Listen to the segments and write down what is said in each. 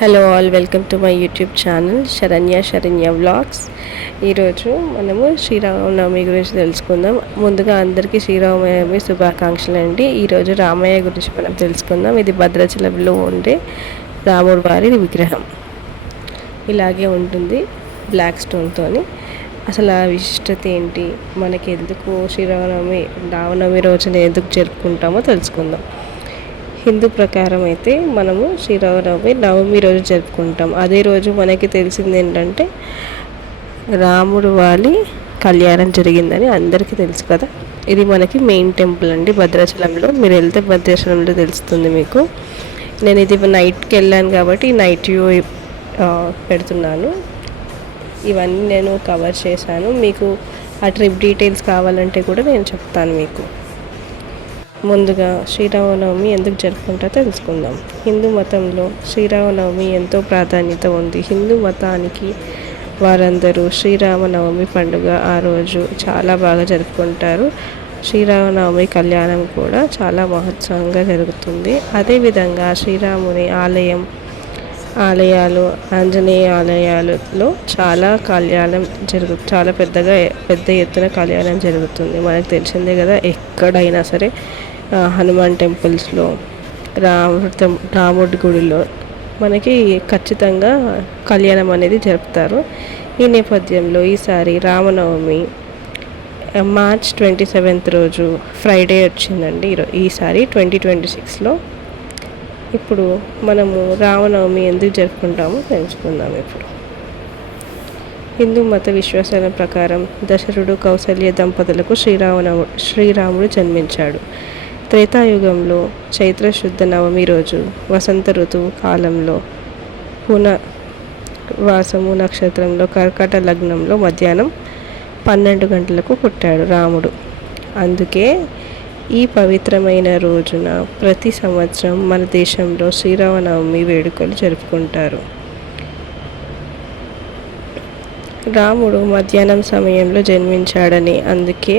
Hello all, welcome to my YouTube channel Saranya vlogs. ఈరోజు మనము శ్రీరామనవమి గురించి తెలుసుకుందాం. ముందుగా అందరికీ శ్రీరామనవమి శుభాకాంక్షలు అండి. ఈరోజు రామయ్య గురించి మనం తెలుసుకుందాం. ఇది భద్రాచలంలో ఉండే రాముడి వారి విగ్రహం. ఇలాగే ఉంటుంది బ్లాక్ స్టోన్తోని. అసలు ఆ విశిష్టత ఏంటి, మనకి ఎందుకు రామనవమి రోజున ఎందుకు జరుపుకుంటామో తెలుసుకుందాం. హిందూ ప్రకారం అయితే మనము నవమి రోజు జరుపుకుంటాం. అదే రోజు మనకి తెలిసింది ఏంటంటే రాముడు వారి కళ్యాణం జరిగిందని అందరికీ తెలుసు కదా. ఇది మనకి మెయిన్ టెంపుల్ అండి భద్రాచలంలో. మీరు వెళ్తే భద్రాచలంలో తెలుస్తుంది మీకు. నేను ఇది నైట్కి వెళ్ళాను కాబట్టి నైట్ వ్యూ పెడుతున్నాను. ఇవన్నీ నేను కవర్ చేశాను. మీకు ఆ ట్రిప్ డీటెయిల్స్ కావాలంటే కూడా నేను చెప్తాను మీకు. ముందుగా శ్రీరామనవమి ఎందుకు జరుపుకుంటారో తెలుసుకుందాం. హిందూ మతంలో శ్రీరామనవమి ఎంతో ప్రాధాన్యత ఉంది. హిందూ మతానికి వారందరూ శ్రీరామనవమి పండుగ ఆ రోజు చాలా బాగా జరుపుకుంటారు. శ్రీరామనవమి కళ్యాణం కూడా చాలా మహోత్సవంగా జరుగుతుంది. అదేవిధంగా శ్రీరాముని ఆలయాలు, ఆంజనేయ ఆలయాలలో చాలా కళ్యాణం చాలా పెద్ద ఎత్తున కళ్యాణం జరుగుతుంది. మనకు తెలిసిందే కదా. ఎక్కడైనా సరే హనుమాన్ టెంపుల్స్లో, రాముడి గుడిలో మనకి ఖచ్చితంగా కళ్యాణం అనేది జరుపుతారు. ఈ నేపథ్యంలో ఈసారి రామనవమి మార్చ్ 27 రోజు ఫ్రైడే వచ్చిందండి. ఈసారి 2026లో. ఇప్పుడు మనము రామనవమి ఎందుకు జరుపుకుంటామో తెలుసుకుందాం. ఇప్పుడు హిందూ మత విశ్వాసాల ప్రకారం దశరథుడు, కౌసల్య దంపతులకు శ్రీరాముడు జన్మించాడు. త్రేతాయుగంలో చైత్రశుద్ధ నవమి రోజు వసంత ఋతువు కాలంలో పునర్వాసము నక్షత్రంలో కర్కాట లగ్నంలో మధ్యాహ్నం 12 గంటలకు పుట్టాడు రాముడు. అందుకే ఈ పవిత్రమైన రోజున ప్రతి సంవత్సరం మన దేశంలో శ్రీరామనవమి వేడుకలు జరుపుకుంటారు. రాముడు మధ్యాహ్నం సమయంలో జన్మించాడని, అందుకే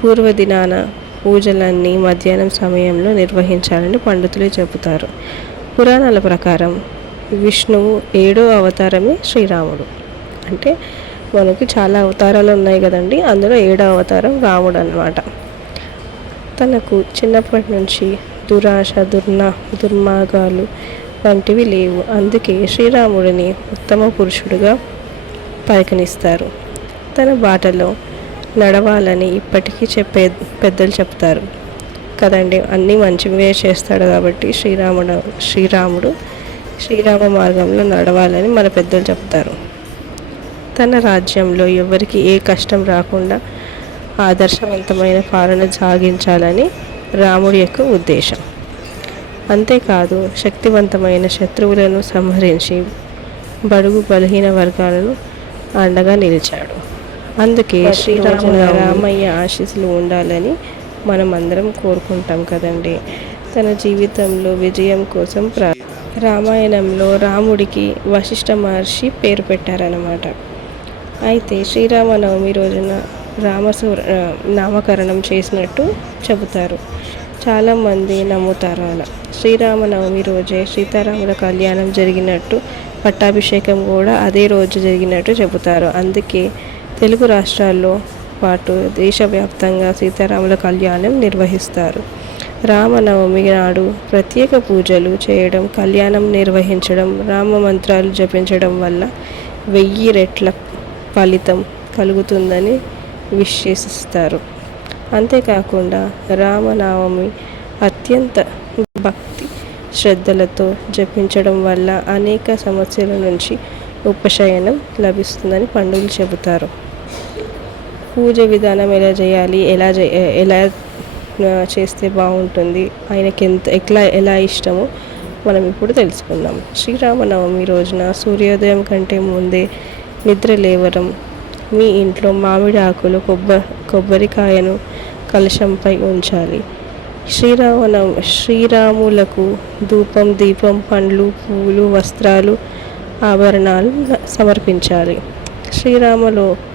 పూర్వదినాన పూజలన్నీ మధ్యాహ్నం సమయంలో నిర్వహించాలని పండితులు చెబుతారు. పురాణాల ప్రకారం విష్ణువు 7వ అవతారమే శ్రీరాముడు. అంటే మనకి చాలా అవతారాలు ఉన్నాయి కదండి. అందులో 7వ అవతారం రాముడు అన్నమాట. తనకు చిన్నప్పటి నుంచి దురాశ, దుర్మార్గాలు వంటివి లేవు. అందుకే శ్రీరాముడిని ఉత్తమ పురుషుడిగా పరిగణిస్తారు. తన బాటలో నడవాలని ఇప్పటికీ పెద్దలు చెప్తారు కదండి. అన్నీ మంచివే చేస్తాడు కాబట్టి శ్రీరాముడు శ్రీరామ మార్గంలో నడవాలని మన పెద్దలు చెప్తారు. తన రాజ్యంలో ఎవరికి ఏ కష్టం రాకుండా ఆదర్శవంతమైన పాలన సాగించాలని రాముడి యొక్క ఉద్దేశం. అంతేకాదు శక్తివంతమైన శత్రువులను సంహరించి బడుగు బలహీన వర్గాలను అండగా నిలిచాడు. అందుకే రామయ్య ఆశీస్సులు ఉండాలని మనం అందరం కోరుకుంటాం కదండి. తన జీవితంలో విజయం కోసం రామాయణంలో రాముడికి వశిష్ఠ మహర్షి పేరు పెట్టారన్నమాట. అయితే శ్రీరామనవమి రోజున నామకరణం చేసినట్టు చెబుతారు. చాలామంది నమ్ముతారు అలా. శ్రీరామనవమి రోజే సీతారాముల కళ్యాణం జరిగినట్టు, పట్టాభిషేకం కూడా అదే రోజు జరిగినట్టు చెబుతారు. అందుకే తెలుగు రాష్ట్రాల్లో పాటు దేశవ్యాప్తంగా సీతారాముల కళ్యాణం నిర్వహిస్తారు. రామనవమి నాడు ప్రత్యేక పూజలు చేయడం, కళ్యాణం నిర్వహించడం, రామ మంత్రాలు జపించడం వల్ల 1000 రెట్ల ఫలితం కలుగుతుందని విశ్వసిస్తారు. అంతేకాకుండా రామనవమి అత్యంత భక్తి శ్రద్ధలతో జపించడం వల్ల అనేక సమస్యల నుంచి ఉపశమనం లభిస్తుందని పండితులు చెబుతారు. పూజ విధానం ఎలా చేయాలి, ఎలా చేస్తే బాగుంటుంది, ఆయనకి ఎలా ఇష్టమో మనం ఇప్పుడు తెలుసుకుందాం. శ్రీరామనవమి రోజున సూర్యోదయం కంటే ముందే నిద్ర లేవడం, మీ ఇంట్లో మామిడి ఆకులు, కొబ్బరికాయను కలశంపై ఉంచాలి. శ్రీరాములకు ధూపం, దీపం, పండ్లు, పువ్వులు, వస్త్రాలు, ఆభరణాలు సమర్పించాలి. శ్రీరాములకి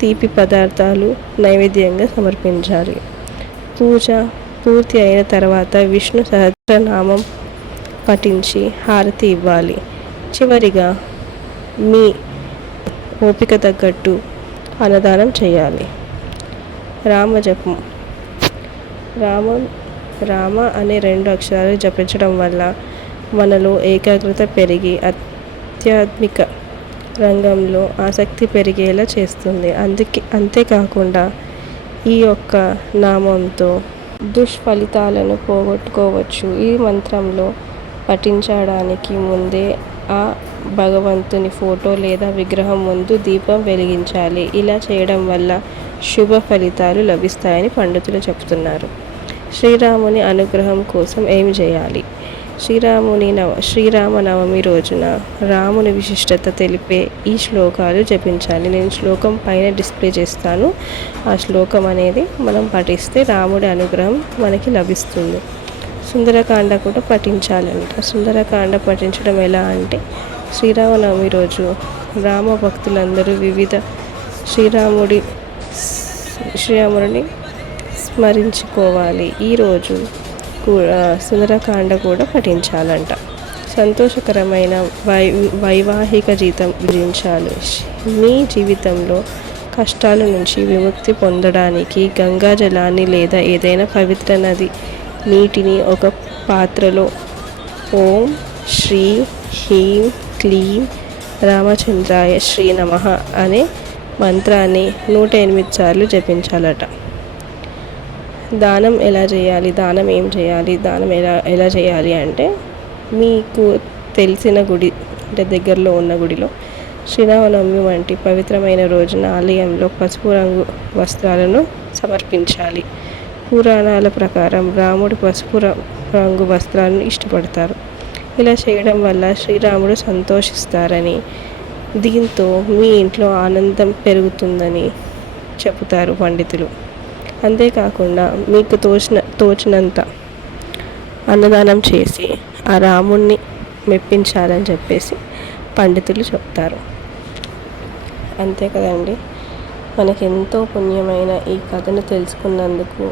తీపి పదార్థాలు నైవేద్యంగా సమర్పించాలి. పూజ పూర్తి అయిన తర్వాత విష్ణు నామం పఠించి హారతి ఇవ్వాలి. చివరిగా మీ ఓపిక తగ్గట్టు అన్నదానం చేయాలి. రామజపం. రామం రామ అనే 2 అక్షరాలు జపించడం వల్ల మనలో ఏకాగ్రత పెరిగి ఆధ్యాత్మిక రంగంలో ఆసక్తి పెరిగేలా చేస్తుంది. అంతేకాకుండా ఈ యొక్క నామంతో దుష్ఫలితాలను పోగొట్టుకోవచ్చు. ఈ మంత్రంలో పఠించడానికి ముందే ఆ భగవంతుని ఫోటో లేదా విగ్రహం ముందు దీపం వెలిగించాలి. ఇలా చేయడం వల్ల శుభ ఫలితాలు లభిస్తాయని పండితులు చెబుతున్నారు. శ్రీరాముని అనుగ్రహం కోసం ఏమి చేయాలి? శ్రీరామనవమి రోజున రాముని విశిష్టత తెలిపే ఈ శ్లోకాలు జపించాలి. నేను శ్లోకం పైన డిస్ప్లే చేస్తాను. ఆ శ్లోకం అనేది మనం పఠిస్తే రాముడి అనుగ్రహం మనకి లభిస్తుంది. సుందరకాండ కూడా పఠించాలంట. సుందరకాండ పఠించడం ఎలా అంటే, శ్రీరామనవమి రోజు రామ భక్తులందరూ వివిధ శ్రీరాముడిని స్మరించుకోవాలి. ఈరోజు సుందరకాండ కూడా పఠించాలంట. సంతోషకరమైన వైవాహిక జీవితం గురించాలి. మీ జీవితంలో కష్టాల నుంచి విముక్తి పొందడానికి గంగా జలాన్ని లేదా ఏదైనా పవిత్ర నది నీటిని ఒక పాత్రలో ఓం శ్రీ హ్రీం క్లీం రామచంద్రాయ శ్రీ నమః అనే మంత్రాన్ని 108 సార్లు జపించాలట. దానం ఎలా చేయాలి? దానం ఏం చేయాలి? దానం ఎలా చేయాలి అంటే, మీకు తెలిసిన గుడి అంటే దగ్గరలో ఉన్న గుడిలో శ్రీరామనవమి వంటి పవిత్రమైన రోజున ఆలయంలో పసుపు రంగు వస్త్రాలను సమర్పించాలి. పురాణాల ప్రకారం రాముడు పసుపు రంగు వస్త్రాలను ఇష్టపడతారు. ఇలా చేయడం వల్ల శ్రీరాముడు సంతోషిస్తారని, దీంతో మీ ఇంట్లో ఆనందం పెరుగుతుందని చెబుతారు పండితులు. అంతేకాకుండా మీకు తోచినంత అన్నదానం చేసి ఆ రాముణ్ణి మెప్పించాలని చెప్పేసి పండితులు చెప్తారు. అంతే కదండి. మనకెంతో పుణ్యమైన ఈ కథను తెలుసుకున్నందుకు,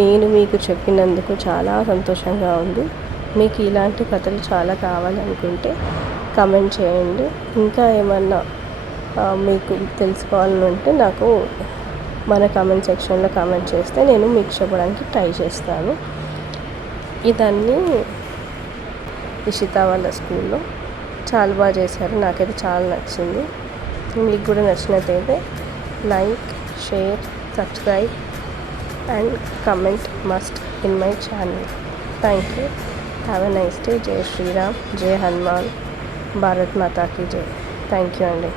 నేను మీకు చెప్పినందుకు చాలా సంతోషంగా ఉంది. మీకు ఇలాంటి కథలు చాలా కావాలనుకుంటే కమెంట్ చేయండి. ఇంకా ఏమన్నా మీకు తెలుసుకోవాలని ఉంటే నాకు మన కామెంట్ సెక్షన్లో కామెంట్ చేస్తే నేను మీకు చెప్పడానికి ట్రై చేస్తాను. ఇదన్నీ ఇషిత వాళ్ళ స్కూల్లో చాలా బాగా చేశారు. నాకైతే చాలా నచ్చింది. మీకు కూడా నచ్చినట్టయితే like, share, subscribe and comment must in my channel. Thank you. Have a nice day. జై శ్రీరామ్, జై హనుమాన్, భారత్ మాతా కీ జై. థ్యాంక్ యూ అండి.